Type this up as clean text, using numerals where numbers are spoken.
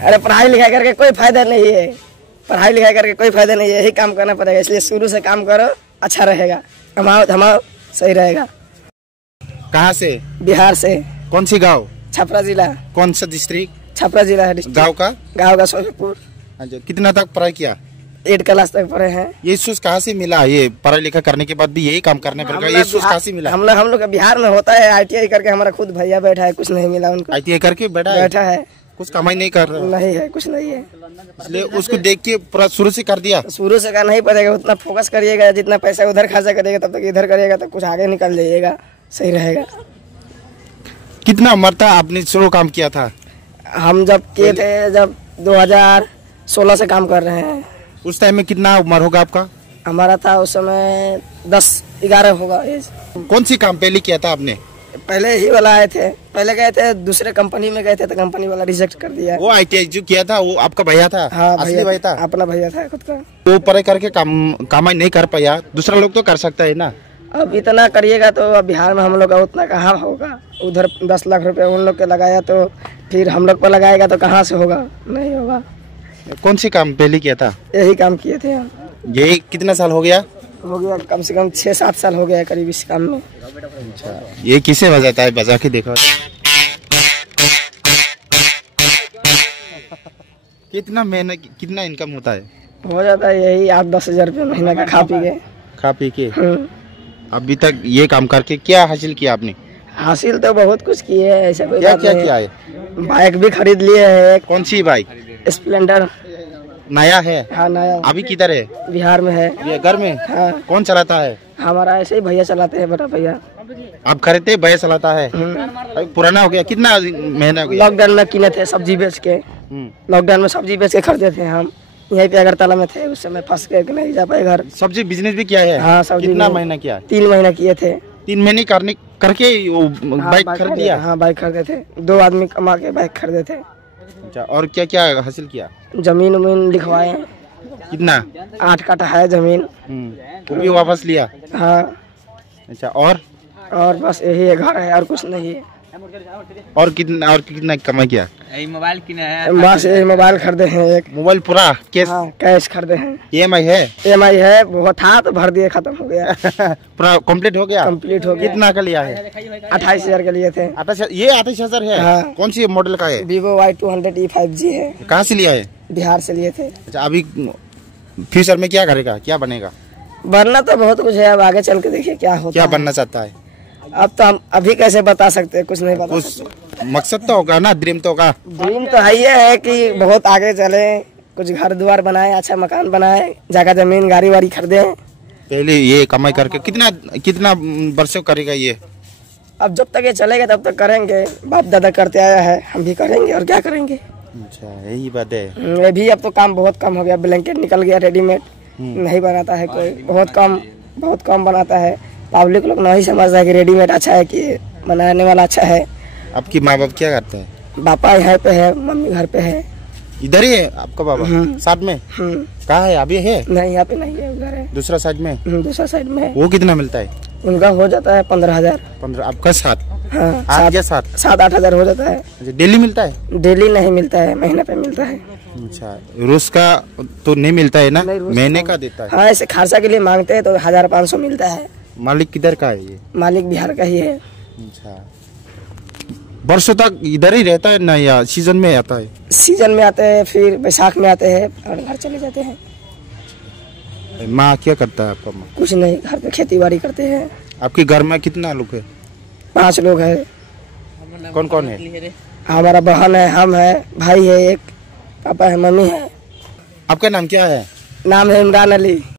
अरे पढ़ाई लिखाई करके कोई फायदा नहीं है, पढ़ाई लिखाई करके कोई फायदा नहीं है, यही काम करना पड़ेगा। इसलिए शुरू से काम करो, अच्छा रहेगा, कमाओ धमाओ, सही रहेगा। कहाँ से? बिहार से। कौन सी गांव? छपरा जिला। कौन सा डिस्ट्रिक्ट? छपरा जिला है डिस्ट्रिक्ट। गाँव का सोफीपुर। कितना तक पढ़ाई किया? 8 क्लास तक पढ़े हैं। ये सोच कहाँ से मिला? ये पढ़ाई लिखा करने के बाद भी यही काम करने पड़ेगा, ये सोच कहाँ से मिला? हम लोग बिहार में होता है ITI करके, हमारा खुद भैया बैठा है, कुछ नहीं मिला उनको। ITI करके बैठा है, कुछ कमाई नहीं कर रहा? नहीं है, कुछ नहीं है, इसलिए उसको देख के पूरा शुरू से कर दिया। शुरू से का नहीं पड़ेगा, उतना फोकस करिएगा, जितना पैसा उधर खर्चा करिएगा तब तक इधर करिएगा तो कुछ आगे निकल जाइएगा, सही रहेगा। कितना उम्र था आपने शुरू काम किया था? हम जब किए थे, जब 2016 से काम कर रहे हैं। उस टाइम में कितना उम्र होगा आपका? हमारा था उस समय 10-11 होगा एज। कौन सी काम पहले किया था आपने? पहले ही वाला आए थे, पहले गए थे दूसरे कंपनी में गए थे तो कंपनी वाला रिजेक्ट कर दिया। वो ITI जो किया था वो आपका भैया था? हाँ, असली भाई था, अपना भैया था खुद का। वो पढ़ाई करके कमाई नहीं कर पाया, दूसरा लोग तो कर सकता है ना। अब इतना करिएगा तो अब बिहार में हम लोग का उतना कहाँ होगा, उधर 10 लाख रुपए उन लोग के लगाया तो फिर हम लोग पर लगाएगा तो कहाँ से होगा, नहीं होगा। कौन सी काम पहले किया था? यही काम किए थे हम। यही कितना साल हो गया? हो गया कम से कम 6-7 साल हो गया करीब इस काम में। अच्छा, ये किसे बजाता है? बजा के देखो। कितना मेहनत, कितना इनकम होता है? हो जाता है यही 8-10 हजार रुपये महीना का, खा पी के। अभी तक ये काम करके क्या हासिल किया आपने? हासिल तो बहुत कुछ किए हैं, ऐसा कोई क्या बात क्या नहीं किया है? बाइक भी खरीद लिए है। कौन सी बाइक? स्प्लेंडर। नया है? हाँ नया। अभी किधर है? बिहार में है। ये घर में? हाँ। कौन चलाता है? हमारा ऐसे ही भैया चलाते हैं, बड़ा भैया। आप खरीदते? भैया चलाता है? अभी पुराना हो गया, कितना महीना हो गया? लॉकडाउन में किने थे सब्जी बेच के, लॉकडाउन में सब्जी बेच के खरीदे थे हम, यहीं पे अगरतला में थे, उस समय फंस के नहीं जा पाए घर। सब्जी बिजनेस भी किया है? हाँ, सब्जी। कितना महीना किया? 3 महीना किए थे। 3 महीने करके वो बाइक खरीद लिया? हाँ, बाइक खरीदे थे, 2 आदमी कमा के बाइक खरीदे थे। अच्छा, और क्या क्या हासिल किया? जमीन उमीन लिखवाए। कितना? 8 कट्ठा है जमीन। वो भी वापस लिया? हाँ। अच्छा, और बस यही है, घर है और कुछ नहीं है। और कितना कमाई किया? मोबाइल किना है, बस यही मोबाइल खरीदे हैं एक। मोबाइल पूरा कैश? हाँ, कैश खरीदे हैं। EMI है? EMI है, वो था तो भर दिए, खत्म हो गया। पूरा कंप्लीट हो गया? कंप्लीट हो गया। कितना का लिया है? 28 हजार के लिए थे। 28? ये 28,000 है? हाँ। कौन सी मॉडल का है? Vivo Y200e 5G है। कहाँ से लिया है? बिहार से लिए थे। अच्छा, अभी फ्यूचर में क्या करेगा, क्या बनेगा? बनना तो बहुत कुछ है, अब आगे चल के देखिए क्या होता क्या है। बनना चाहता है? अब तो हम अभी कैसे बता सकते हैं, कुछ नहीं बता कुछ सकते। मकसद तो होगा ना, ड्रीम तो होगा। ड्रीम तो है कि बहुत आगे चले, कुछ घर द्वार बनाए, अच्छा मकान बनाए, जगह जमीन गाड़ी वाड़ी खरीदे। पहले ये कमाई करके कितना वर्षों करेगा ये? अब जब तक ये चलेगा तब तक करेंगे, बाप दादा करते आया है, हम भी करेंगे और क्या करेंगे। अच्छा, यही बात है। ये भी अब तो काम बहुत कम हो गया, ब्लैंकेट निकल गया रेडीमेड, नहीं बनाता है कोई, बहुत कम बनाता है। पब्लिक लोग नहीं समझता है कि रेडीमेड अच्छा है कि बनाने वाला अच्छा है। आपकी माँ बाप क्या करते हैं? पापा यहाँ पे है, मम्मी घर पे है। इधर ही है आपका बाबा? साथ में? कहाँ है अभी? है नहीं, यहाँ पे नहीं है, उधर है। दूसरा साइड में? दूसरा साइड में है। वो कितना मिलता है? उनका हो जाता है 15,000। 15? आपका 7? हाँ, 7-8 हजार हो जाता है। अच्छा, डेली मिलता है? डेली नहीं मिलता है, महीने पे मिलता है। अच्छा, रोज का तो नहीं मिलता है ना, महीने का देता है? हाँ, ऐसे खर्चा के लिए मांगते हैं तो 1500 मिलता है। मालिक किधर का है ये? मालिक बिहार का ही है। अच्छा, वर्षों तक इधर ही रहता है ना या सीजन में आता है? सीजन में आते हैं, फिर बैसाख में आते हैं और घर चले जाते हैं। माँ क्या करता है आपका? माँ कुछ नहीं, घर पे खेती बाड़ी करते हैं। आपके घर में कितना लोग है? 5 लोग है। कौन कौन है? हमारा बहन है, हम है, भाई है एक, पापा है, मम्मी है। आपका नाम क्या है? नाम है इमरान अली।